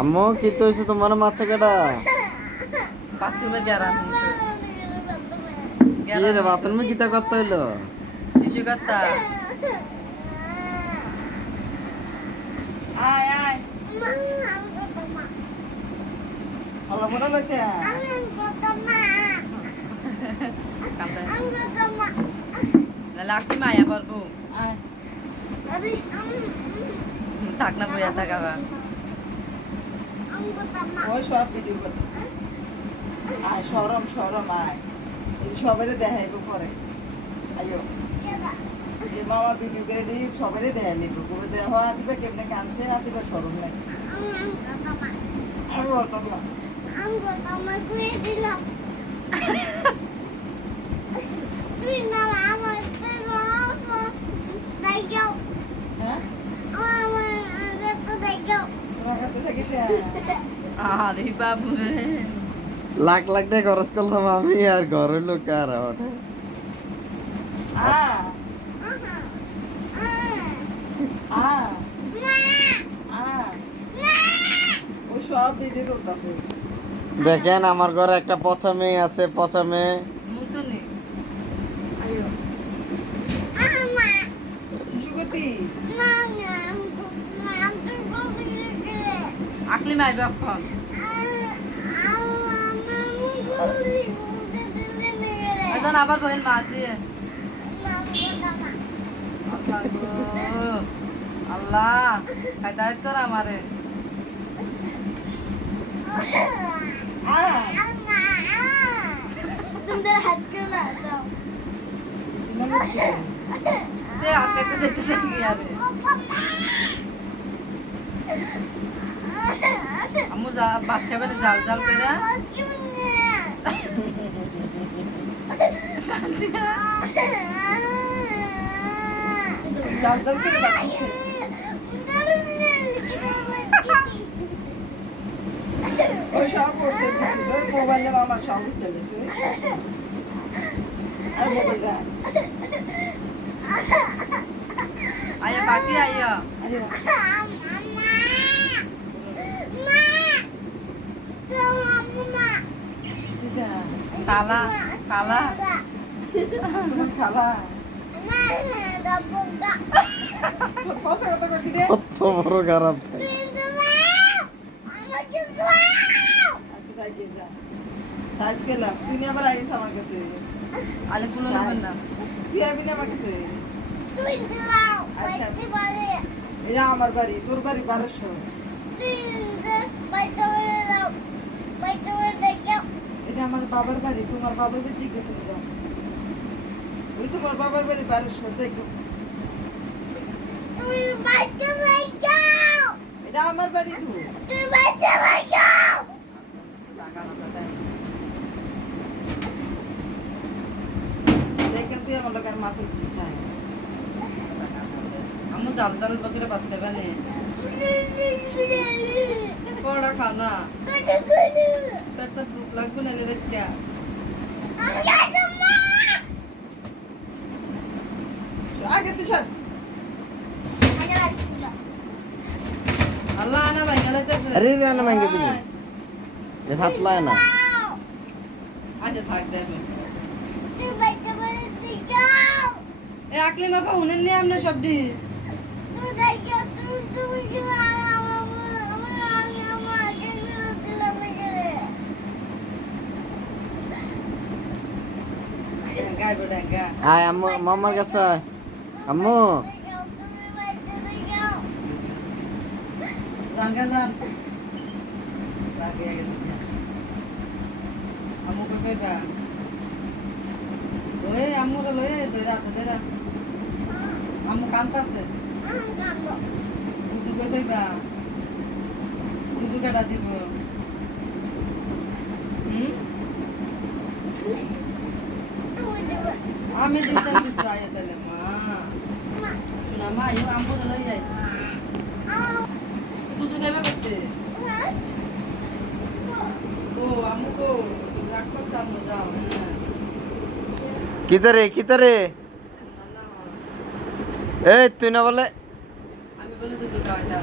আম্মু কি তো হইছে তোমার মাথা কাটা বাথরুমে গেরাম কি রে বাথরুমে কিতা করতে হইলো শিশু কথা আয় আয় Allah mana lagi ya? না লাগতি মায়া পারবো Ay, থাক না বইয়া থাকাবা ওই সব ভিডিও করতেছে। আয় সরম আয়। এই সবারে দেখাইব পরে। আইও। এই মামা ভিডিও করে দি সবারে দেখাই নিব। কবে দেওয়া দিবে কেমনে কানছে আর দিবে সরম নাই। আমি বলতাম না। হ্যাঁ? তোরা করতে থাকিস আরে বাবু রে লাখ লাখ টাকা খরচ করলাম আমি আর ঘরের লোক আর ওঠে ওই সব ভিডিও করতেছে। দেখেন আমার ঘরে একটা পচা মেয়ে আছে পচা মেয়ে মুতুনি আইও। শিশুগতি আকলি মাইবে অক্ষণ এখন আবার বহিন মাঝি আল্লাহ গো আল্লাহ হেদায়েত কর আমারে তে আটকাইতে যেতে দেখি আরে আমু যা বাচ্চা বেড়ে জাল জাল করে জাল জাল করে বাঁচতে। ওই সব করছে তোর মোবাইলে আমার সব উঠে গেছে আর মোবাইলটা আয়া বাকি আয়া আরে এটা কালা কালা তোমার খালা কথা কথা কই রে কত বড় খারাপ থাকে আচ্ছা তাই কে যা সাইজ পেলাম তুই আবার আইস আমার কাছে আলে কুলো নেবেন না তুই আবি না আমার কাছে এটা আমার বাড়ি তোর বাড়ি 1200 এটা আমার বাবার বাড়ি তোমার বাবার বাড়ি দিকে তুমি যাও ওই তোমার বাবার বাড়ি 1200 দেখো এটা আমার বাড়ি তো দেখেন তুই আমার লোকের মাথা উঠছিস হ্যাঁ আমু জাল জাল বকরে বাচ্চা বানে পড়া খানা পেটটা ভুক লাগবে না রে বাচ্চা আগে তুই সর আল্লাহ না ভাই গেলাইতেছে আরে না মাঙ্গে তুমি এ ফাতলায় না আজ থাক দেবে এ আকলি মা পাউনেন নি আমনে সব দি গাইবো ডাঙ্গা আয় আম্মু মামার কাছে আয়। আম্মু ডাঙ্গা যান লাগে গেছে আমু কে কইবা ওই আমু রে লয়ে দইরা আমু কান্তাছে দুধু কে কইবা দুধু কাটা দিব আমি দিতাম দিতে আয়া তাহলে মা শোনা মা ইও আমু রে লই যাই দুধু দেবে করতে ও আমু কো রাখো সামনে যাও হ্যাঁ কিতারে এই তুই না বলে আমি বলে দুধু খাওয়াই দাও